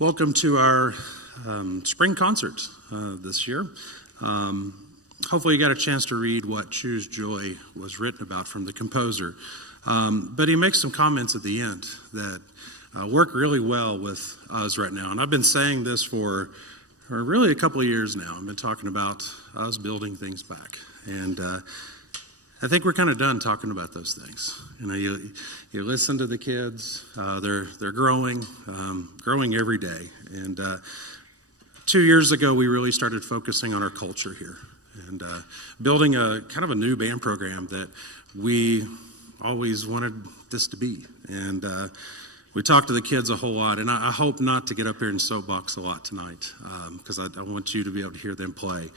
Welcome to our spring concert this year. Hopefully you got a chance to read what Choose Joy was written about from the composer. But he makes some comments at the end that work really well with us right now. And I've been saying this for really a couple of years now. I've been talking about us building things back. And I think we're kind of done talking about those things. You know, you listen to the kids; they're growing every day. And 2 years ago, we really started focusing on our culture here and building a kind of a new band program that we always wanted this to be. And we talked to the kids a whole lot, and I hope not to get up here and soapbox a lot tonight because I want you to be able to hear them play.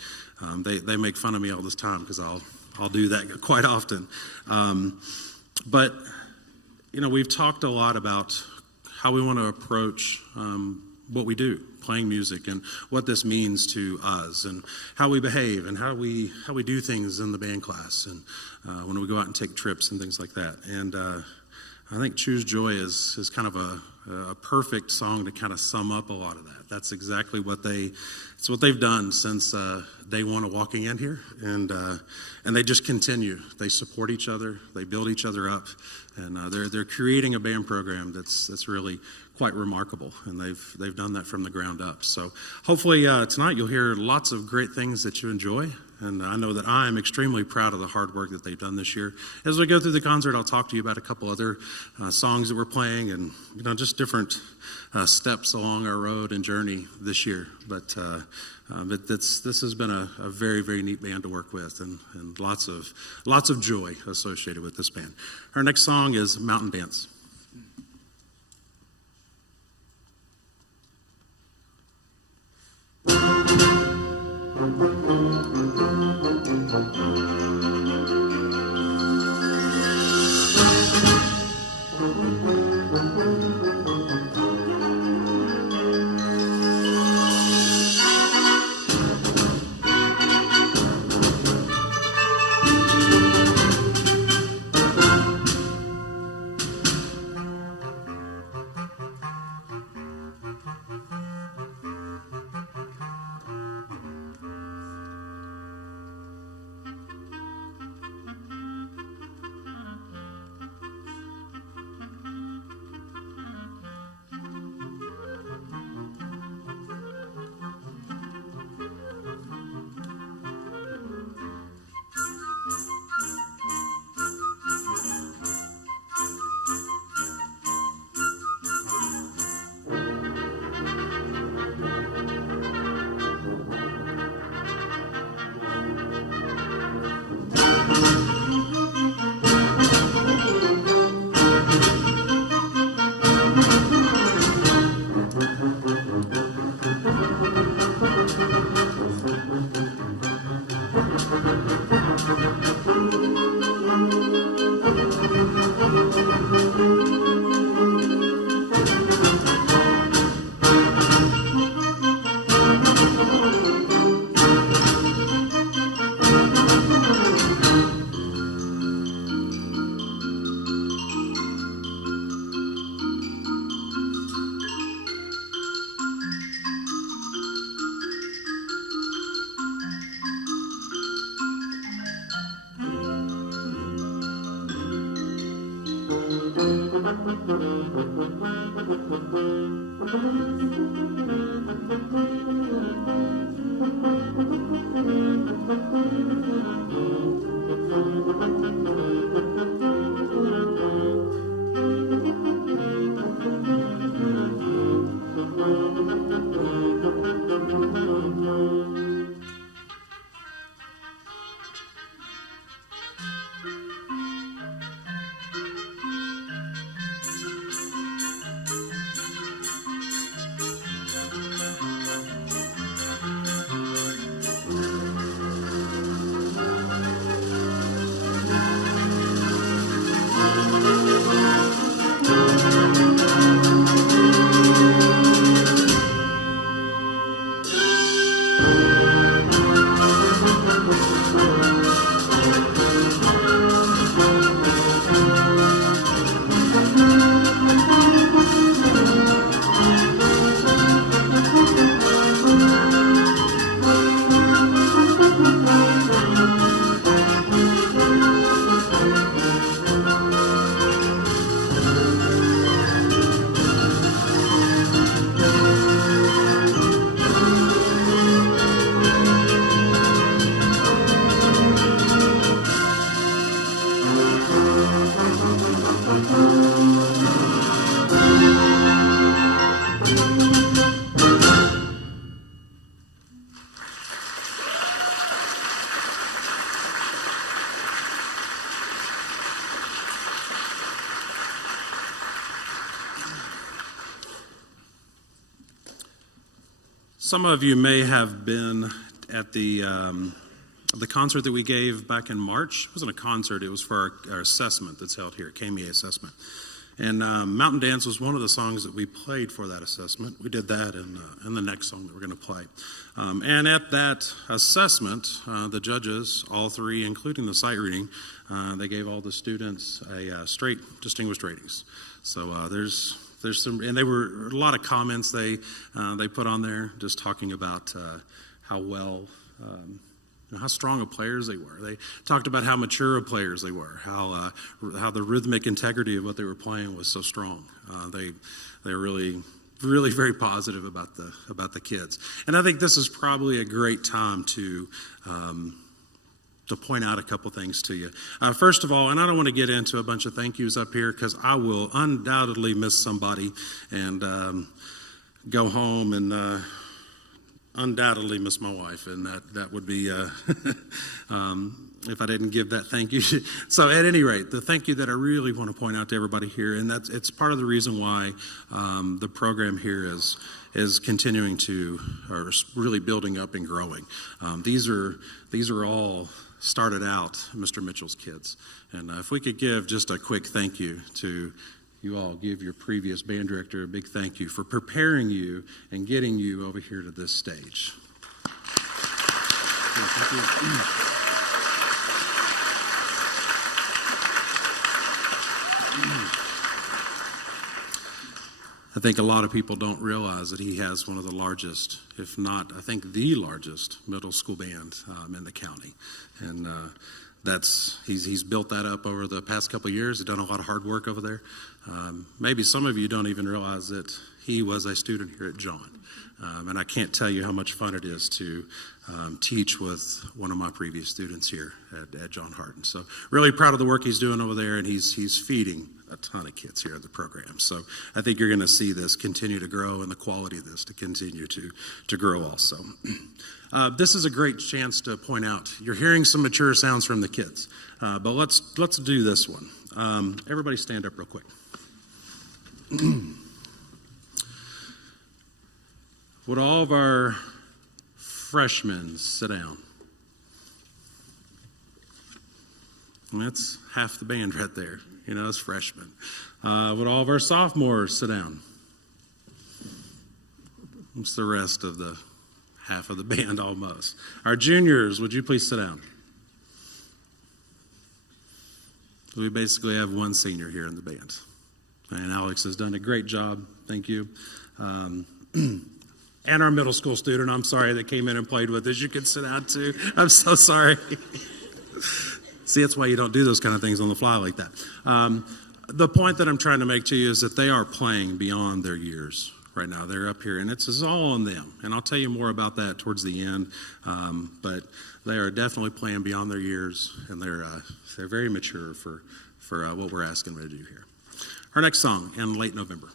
They make fun of me all this time because I'll do that quite often. But, you know, we've talked a lot about how we want to approach what we do, playing music, and what this means to us, and how we behave, and how we do things in the band class, and when we go out and take trips and things like that. And I think Choose Joy is kind of a perfect song to kind of sum up a lot of that. That's exactly what they've done since day one of walking in here, and they just continue. They support each other, they build each other up, and they're creating a band program that's really quite remarkable, and they've done that from the ground up. So hopefully tonight you'll hear lots of great things that you enjoy. And I know that I'm extremely proud of the hard work that they've done this year. As we go through the concert, I'll talk to you about a couple other songs that we're playing, and just different steps along our road and journey this year. But this has been a very, very neat band to work with, and lots of joy associated with this band. Our next song is Mountain Dance. Some of you may have been at the concert that we gave back in March. It wasn't a concert, it was for our assessment that's held here, KMEA assessment. And Mountain Dance was one of the songs that we played for that assessment. We did that in the next song that we're going to play. And at that assessment, the judges, all three, including the sight reading, they gave all the students a straight distinguished ratings. So there's some, and they were a lot of comments they put on there, just talking about how well, how strong of players they were. They talked about how mature of players they were, how the rhythmic integrity of what they were playing was so strong. They're really very positive about the kids, and I think this is probably a great time to point out a couple things to you. First of all, and I don't want to get into a bunch of thank yous up here because I will undoubtedly miss somebody and go home and undoubtedly miss my wife, and that would be if I didn't give that thank you. So at any rate, the thank you that I really want to point out to everybody here, and it's part of the reason why the program here is continuing to, or really building up and growing. These are all started out Mr. Mitchell's kids, and if we could give just a quick thank you to you all, give your previous band director a big thank you for preparing you and getting you over here to this stage. Yeah, thank you. I think a lot of people don't realize that he has one of the largest, if not, I think the largest middle school band in the county. And he's built that up over the past couple of years. He's done a lot of hard work over there. Maybe some of you don't even realize that he was a student here at John. And I can't tell you how much fun it is to teach with one of my previous students here at John Hardin. So really proud of the work he's doing over there, and he's feeding a ton of kids here at the program. So I think you're going to see this continue to grow, and the quality of this to continue to grow also. This is a great chance to point out, you're hearing some mature sounds from the kids, but let's do this one. Everybody stand up real quick. Would all of our freshmen sit down? And that's half the band right there. You know, it's freshmen. Would all of our sophomores sit down? It's the rest of the half of the band almost. Our juniors, would you please sit down? We basically have one senior here in the band. And Alex has done a great job. Thank you. And our middle school student, I'm sorry, that came in and played with us. You can sit down too. I'm so sorry. See, that's why you don't do those kind of things on the fly like that. The point that I'm trying to make to you is that they are playing beyond their years right now. They're up here, and it's all on them. And I'll tell you more about that towards the end. But they are definitely playing beyond their years, and they're very mature for what we're asking them to do here. Our next song, In Late November.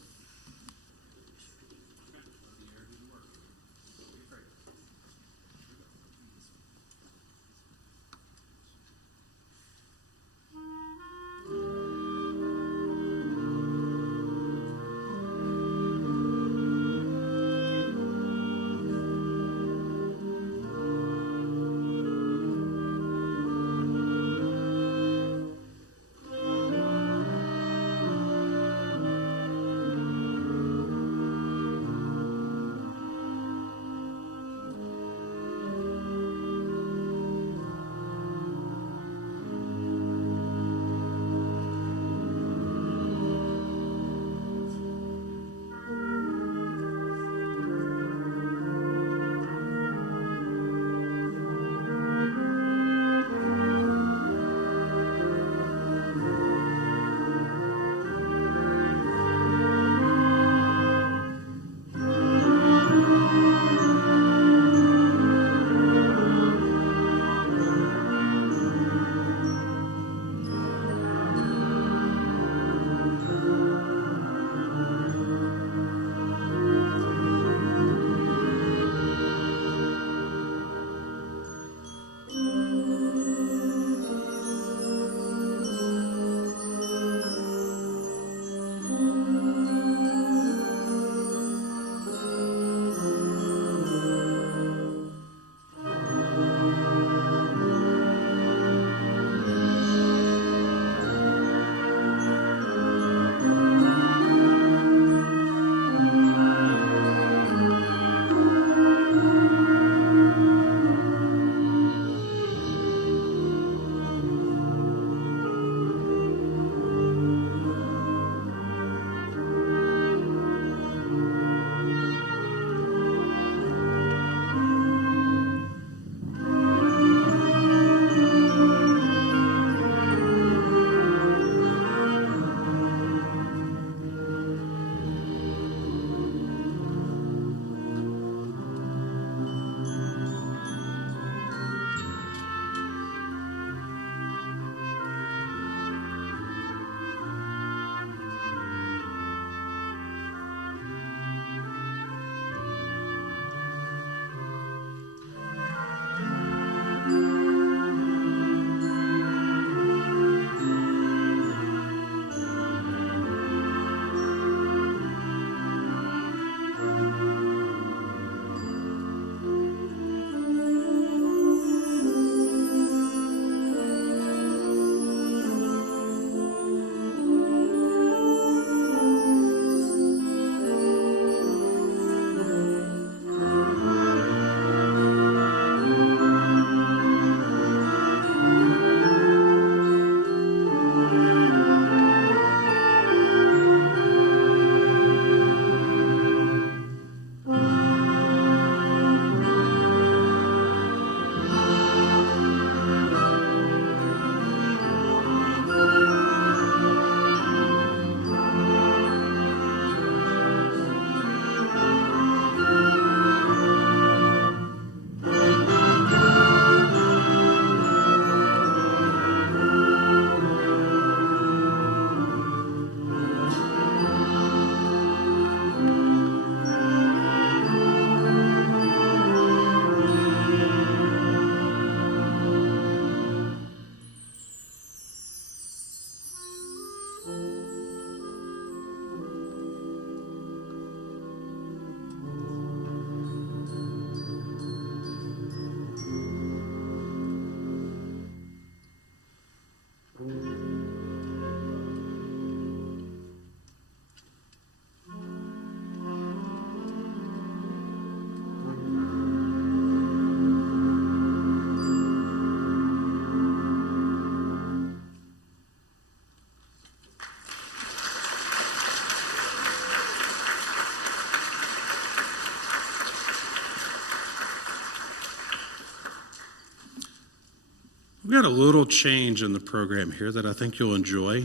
We got a little change in the program here that I think you'll enjoy.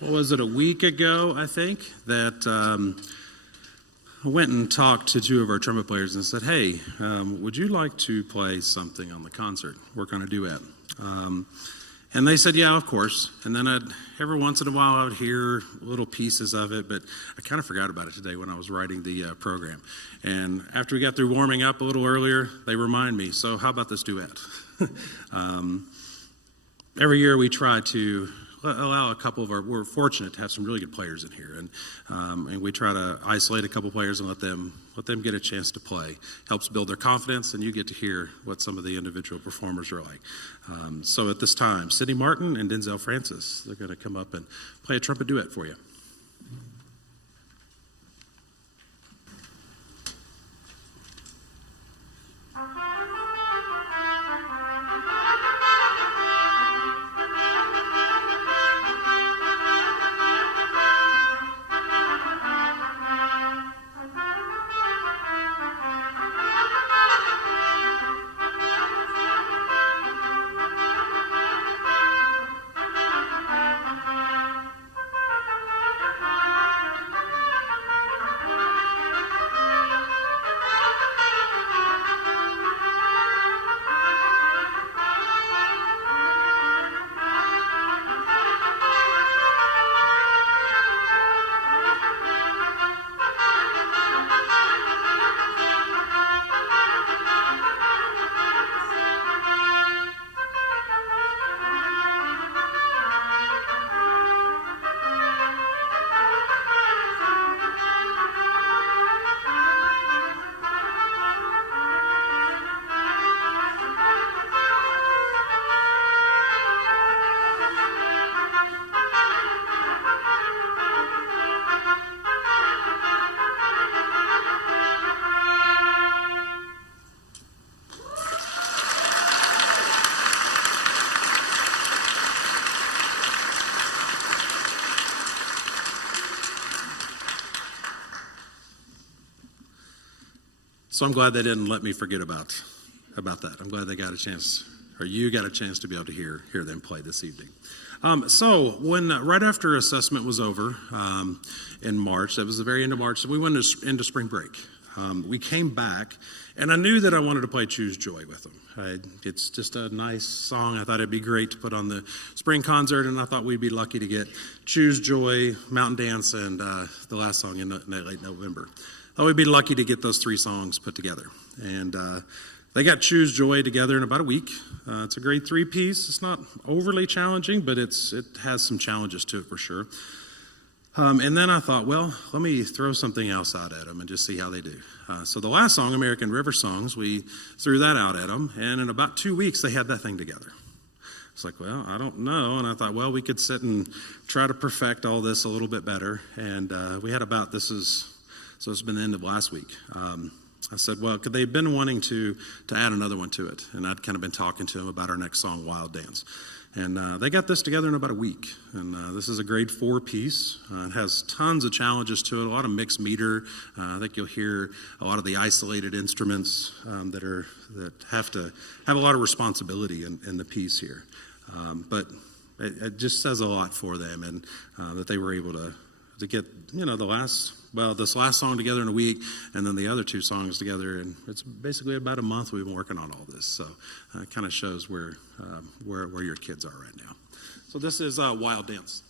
What was it, a week ago, I think, that I went and talked to two of our trumpet players and said, hey, would you like to play something on the concert, work on a duet? And they said, yeah, of course. And then every once in a while I would hear little pieces of it, but I kind of forgot about it today when I was writing the program. And after we got through warming up a little earlier, they remind me, so how about this duet? Every year we try to allow a couple of we're fortunate to have some really good players in here, and we try to isolate a couple players and let them get a chance to play. Helps build their confidence, and you get to hear what some of the individual performers are like. So at this time, Sydney Martin and Denzel Francis, they're going to come up and play a trumpet duet for you. So I'm glad they didn't let me forget about that. I'm glad they got a chance, or you got a chance to be able to hear them play this evening. So when right after assessment was over in March, that was the very end of March, we went into spring break. We came back, and I knew that I wanted to play Choose Joy with them. It's just a nice song. I thought it'd be great to put on the spring concert, and I thought we'd be lucky to get Choose Joy, Mountain Dance, and the last song in late November. I thought we'd be lucky to get those three songs put together. And they got Choose Joy together in about a week. It's a great three-piece. It's not overly challenging, but it has some challenges to it for sure. And then I thought, well, let me throw something else out at them and just see how they do. So the last song, American River Songs, we threw that out at them, and in about 2 weeks, they had that thing together. It's like, well, I don't know. And I thought, well, we could sit and try to perfect all this a little bit better. And we had so it's been the end of last week. I said, well, they've been wanting to add another one to it. And I'd kind of been talking to them about our next song, Wild Dance. And they got this together in about a week. And this is a grade 4 piece. It has tons of challenges to it, a lot of mixed meter. I think you'll hear a lot of the isolated instruments that have to have a lot of responsibility in the piece here. But it just says a lot for them, and that they were able to get, this last song together in a week, and then the other two songs together, and it's basically about a month we've been working on all this. So it kind of shows where your kids are right now. So this is Wild Dance.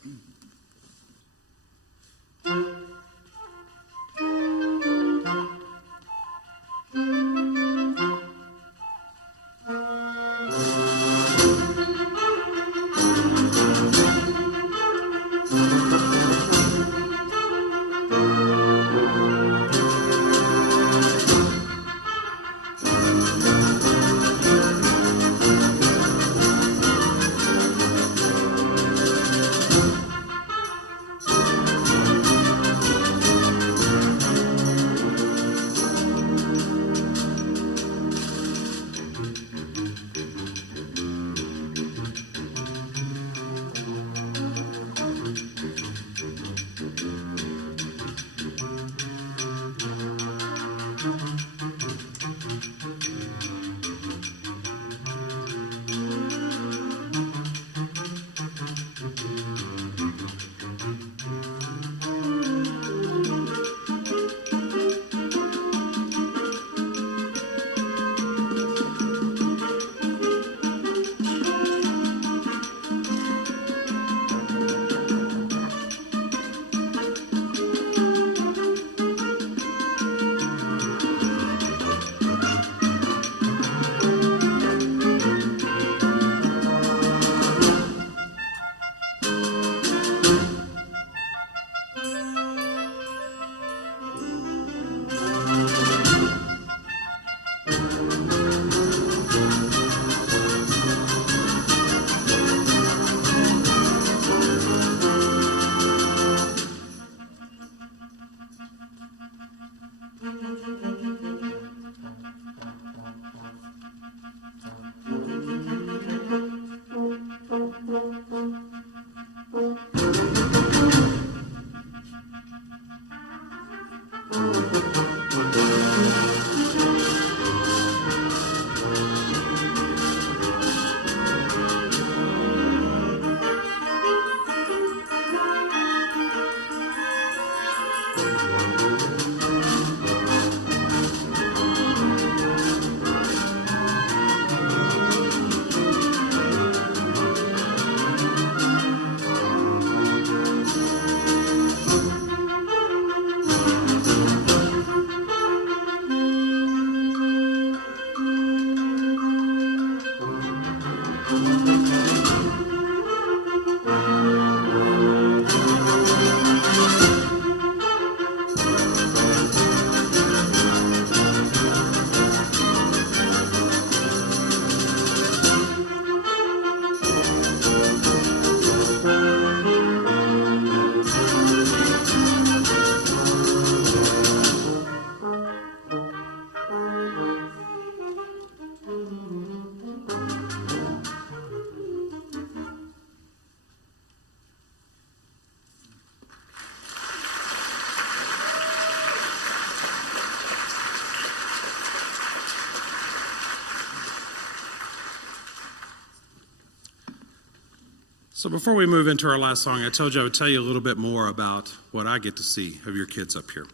So before we move into our last song, I told you I would tell you a little bit more about what I get to see of your kids up here.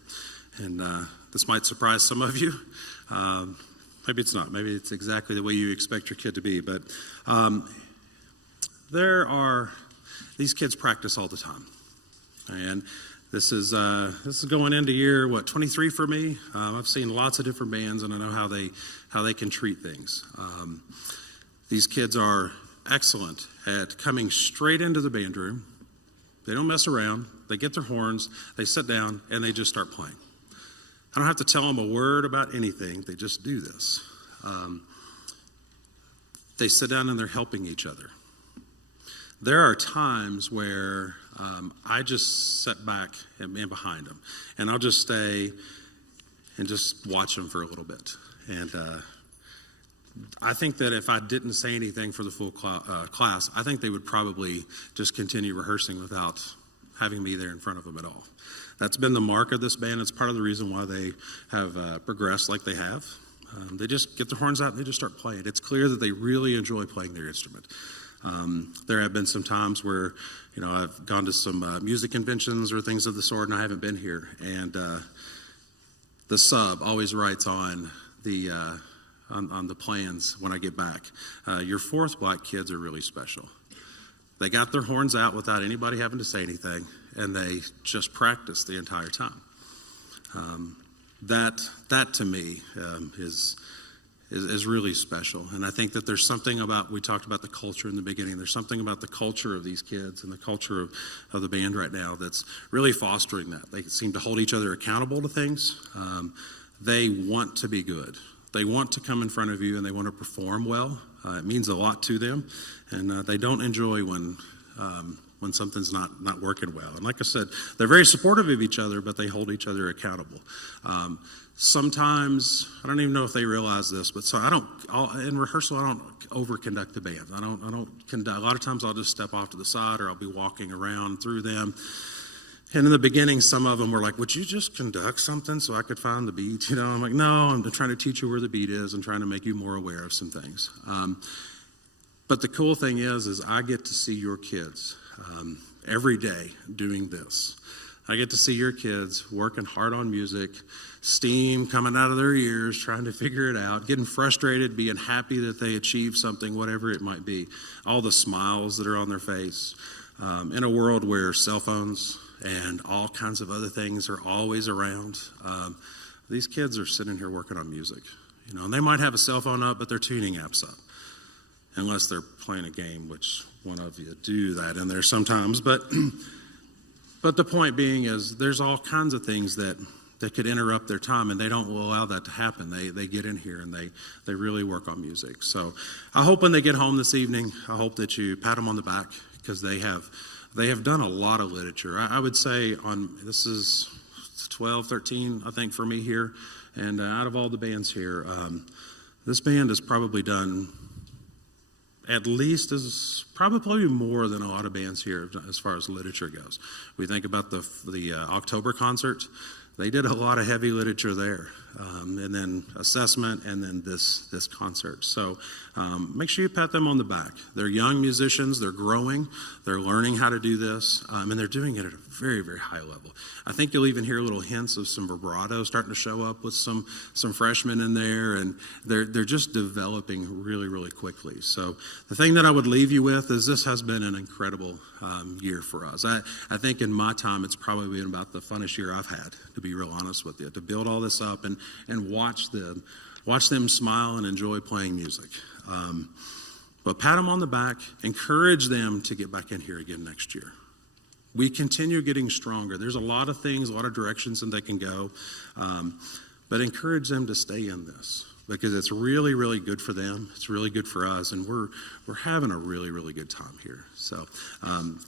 And this might surprise some of you. Maybe it's not. Maybe it's exactly the way you expect your kid to be. But these kids practice all the time. And this is going into year, 23 for me. I've seen lots of different bands, and I know how they can treat things. These kids are excellent at coming straight into the band room. They don't mess around. They get their horns, they sit down, and they just start playing. I don't have to tell them a word about anything. They just do this. They sit down and they're helping each other. There are times where I just sit back and behind them, and I'll just stay and just watch them for a little bit. And I think that if I didn't say anything for the full class, I think they would probably just continue rehearsing without having me there in front of them at all. That's been the mark of this band. It's part of the reason why they have progressed like they have. They just get their horns out and they just start playing. It's clear that they really enjoy playing their instrument. There have been some times where, I've gone to some music conventions or things of the sort, and I haven't been here. And the sub always writes on the plans when I get back, your fourth black kids are really special. They got their horns out without anybody having to say anything, and they just practice the entire time. That to me is really special. And I think that there's something we talked about the culture in the beginning. There's something about the culture of these kids and the culture of the band right now that's really fostering that. They seem to hold each other accountable to things. They want to be good. They want to come in front of you and they want to perform well. It means a lot to them, and they don't enjoy when something's not working well. And like I said, they're very supportive of each other, but they hold each other accountable. Sometimes, I don't even know if they realize this, but in rehearsal, I don't over-conduct the band. I don't conduct. A lot of times I'll just step off to the side or I'll be walking around through them. And in the beginning, some of them were like, would you just conduct something so I could find the beat? I'm like, no, I'm trying to teach you where the beat is and trying to make you more aware of some things. But the cool thing is I get to see your kids every day doing this. I get to see your kids working hard on music, steam coming out of their ears, trying to figure it out, getting frustrated, being happy that they achieved something, whatever it might be. All the smiles that are on their face. In a world where cell phones and all kinds of other things are always around, these kids are sitting here working on music. And they might have a cell phone up, but their tuning app's up. Unless they're playing a game, which one of you do that in there sometimes. But the point being is there's all kinds of things that could interrupt their time, and they don't allow that to happen. They get in here and they really work on music. So I hope when they get home this evening, I hope that you pat them on the back, because they have done a lot of literature. I would say this is 12, 13, I think, for me here. And out of all the bands here, this band has probably done at least as probably more than a lot of bands here as far as literature goes. We think about the October concert. They did a lot of heavy literature there, and then assessment, and then this concert. So make sure you pat them on the back. They're young musicians. They're growing. They're learning how to do this, and they're doing it at a very, very high level. I think you'll even hear little hints of some vibrato starting to show up with some freshmen in there, and they're just developing really, really quickly. So the thing that I would leave you with is this has been an incredible year for us. I think in my time it's probably been about the funnest year I've had, to be real honest with you, to build all this up and watch them smile and enjoy playing music. But pat them on the back, encourage them to get back in here again next year. We continue getting stronger. There's a lot of things, a lot of directions that they can go, but encourage them to stay in this because it's really, really good for them. It's really good for us, and we're having a really, really good time here. So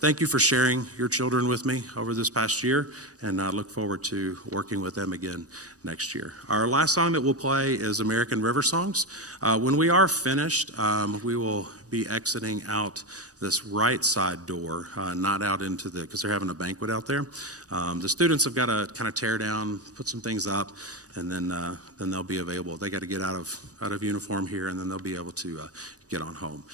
thank you for sharing your children with me over this past year, and I look forward to working with them again next year. Our last song that we'll play is American River Songs. When we are finished, we will be exiting out this right side door, not out into because they're having a banquet out there. The students have got to kind of tear down, put some things up, and then they'll be available. They got to get out of uniform here, and then they'll be able to get on home.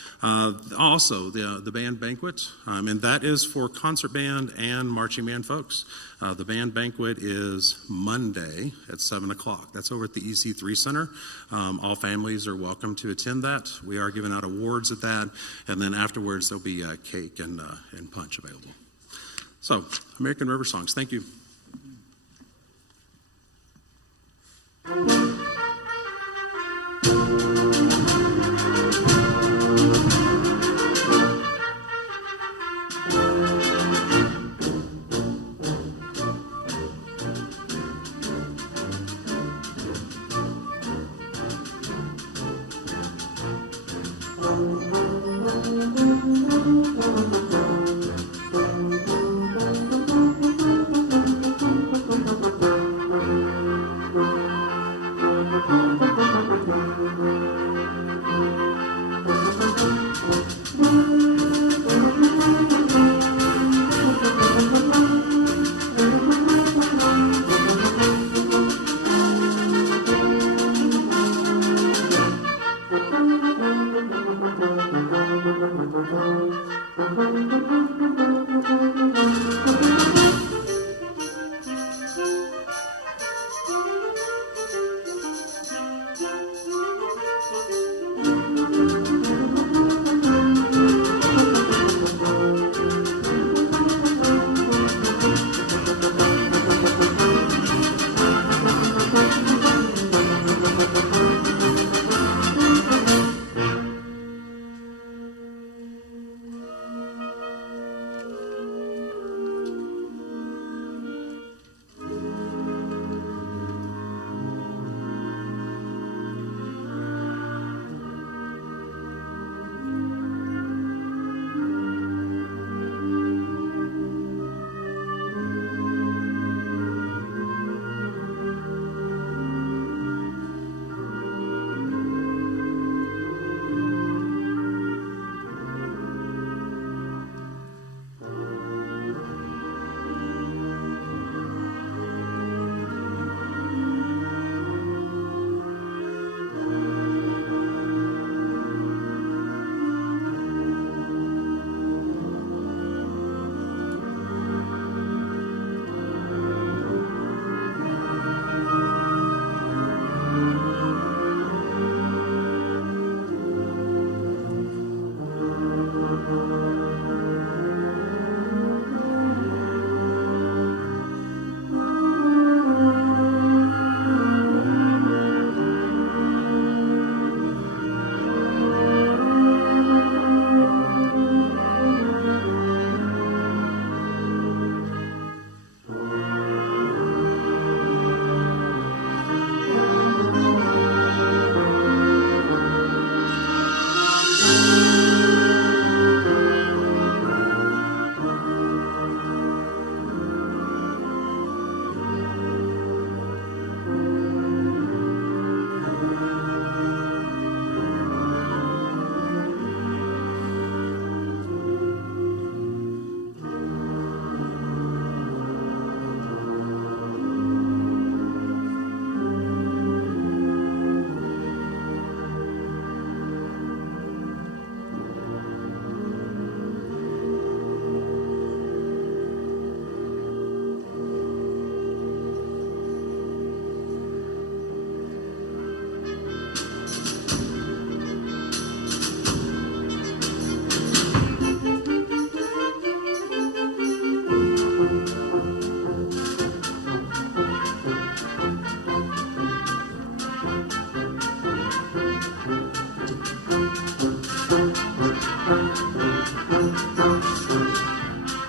Also, the band banquet, and that is for concert band and marching band folks. The band banquet is Monday at 7 o'clock. That's over at the EC3 Center. All families are welcome to attend that. We are giving out awards at that, and then afterwards there'll be cake and punch available. So, American River Songs. Thank you.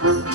Thank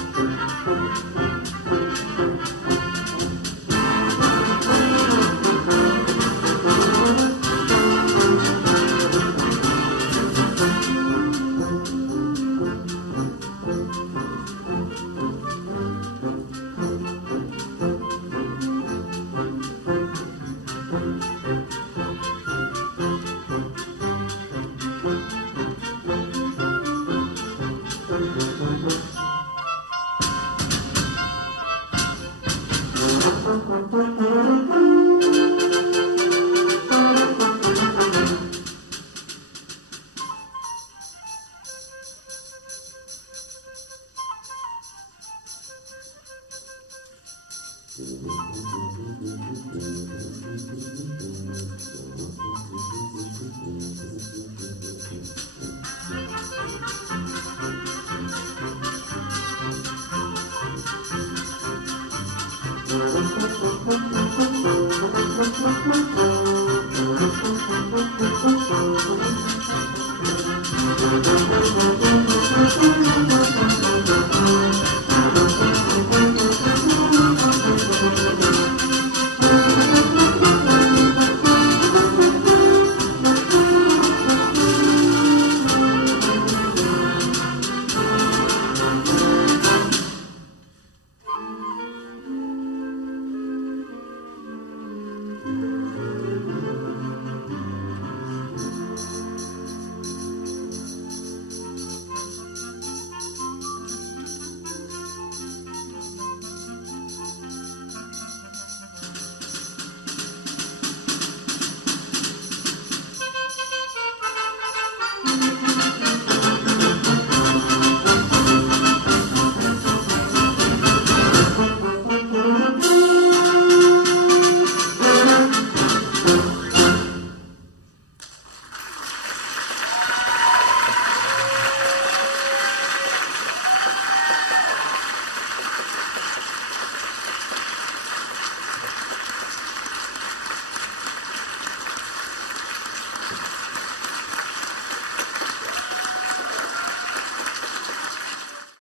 you.